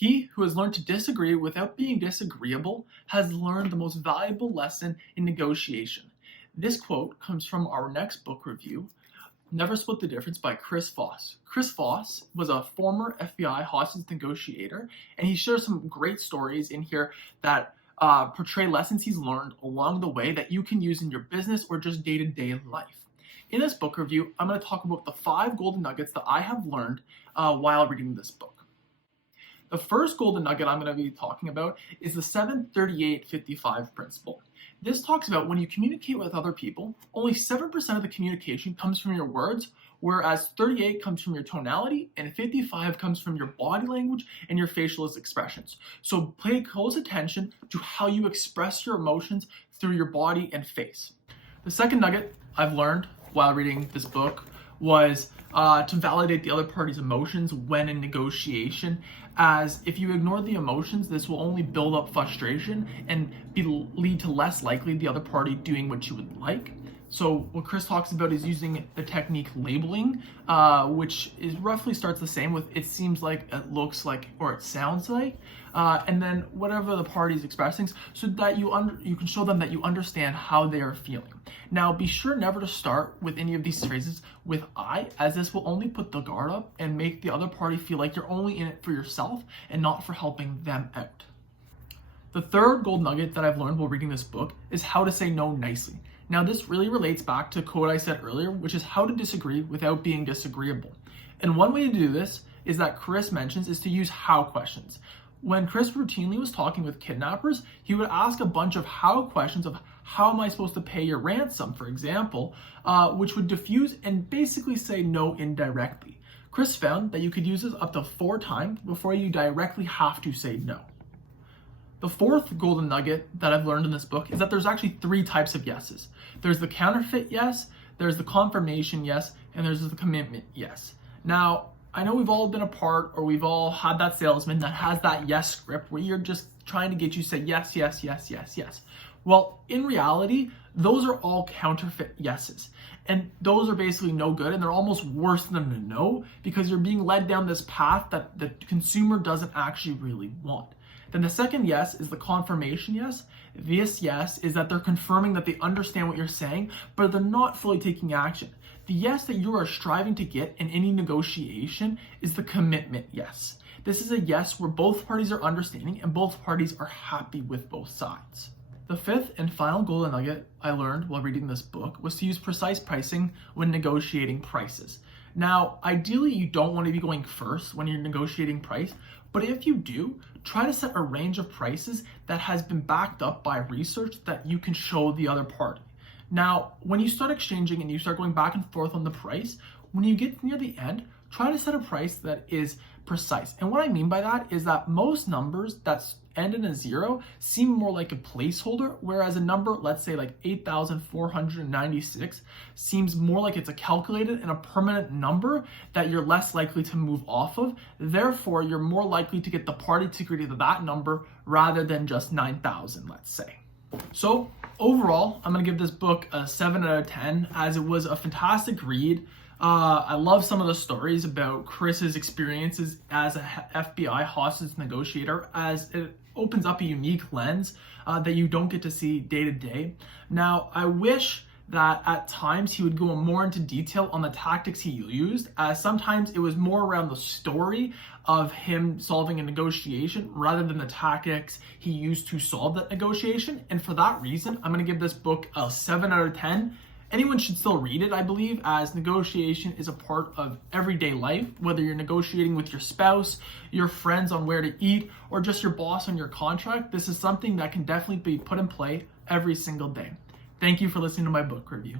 He who has learned to disagree without being disagreeable has learned the most valuable lesson in negotiation. This quote comes from our next book review, Never Split the Difference by Chris Voss. Chris Voss was a former FBI hostage negotiator, and he shares some great stories in here that portray lessons he's learned along the way that you can use in your business or just day-to-day life. In this book review, I'm going to talk about the 5 golden nuggets that I have learned while reading this book. The first golden nugget I'm going to be talking about is the 7-38-55 principle. This talks about when you communicate with other people, only 7% of the communication comes from your words, whereas 38 comes from your tonality and 55 comes from your body language and your facial expressions. So pay close attention to how you express your emotions through your body and face. The second nugget I've learned while reading this book was to validate the other party's emotions when in negotiation, as if you ignore the emotions, this will only build up frustration and lead to less likely the other party doing what you would like. So what Chris talks about is using the technique labeling, which is roughly starts the same with it seems like, it looks like, or it sounds like, and then whatever the party is expressing, so that you can show them that you understand how they are feeling. Now, be sure never to start with any of these phrases with I, as this will only put the guard up and make the other party feel like you're only in it for yourself and not for helping them out. The third gold nugget that I've learned while reading this book is how to say no nicely. Now, this really relates back to a quote I said earlier, which is how to disagree without being disagreeable. And one way to do this is that Chris mentions is to use how questions. When Chris routinely was talking with kidnappers, he would ask a bunch of how questions of how am I supposed to pay your ransom, for example, which would diffuse and basically say no indirectly. Chris found that you could use this up to 4 times before you directly have to say no. The fourth golden nugget that I've learned in this book is that there's actually 3 types of yeses. There's the counterfeit yes, there's the confirmation yes, and there's the commitment yes. Now, I know we've all been a part, or we've all had that salesman that has that yes script where you're just trying to get you to say yes, yes, yes, yes, yes. Well, in reality, those are all counterfeit yeses. And those are basically no good, and they're almost worse than a no, because you're being led down this path that the consumer doesn't actually really want. Then the second yes is the confirmation yes. This yes is that they're confirming that they understand what you're saying, but they're not fully taking action. The yes that you are striving to get in any negotiation is the commitment yes. This is a yes where both parties are understanding and both parties are happy with both sides. The fifth and final golden nugget I learned while reading this book was to use precise pricing when negotiating prices. Now, ideally, you don't want to be going first when you're negotiating price, but if you do, try to set a range of prices that has been backed up by research that you can show the other party. Now, when you start exchanging and you start going back and forth on the price, when you get near the end, try to set a price that is precise. And what I mean by that is that most numbers that end in a 0 seem more like a placeholder, whereas a number, let's say like 8,496, seems more like it's a calculated and a permanent number that you're less likely to move off of. Therefore, you're more likely to get the party to agree to that number rather than just 9,000, let's say. So overall, I'm going to give this book a 7 out of 10, as it was a fantastic read. I love some of the stories about Chris's experiences as a FBI hostage negotiator, as it opens up a unique lens that you don't get to see day to day. Now, I wish that at times he would go more into detail on the tactics he used, as sometimes it was more around the story of him solving a negotiation rather than the tactics he used to solve that negotiation. And for that reason, I'm going to give this book a 7 out of 10. Anyone should still read it, I believe, as negotiation is a part of everyday life, whether you're negotiating with your spouse, your friends on where to eat, or just your boss on your contract. This is something that can definitely be put in play every single day. Thank you for listening to my book review.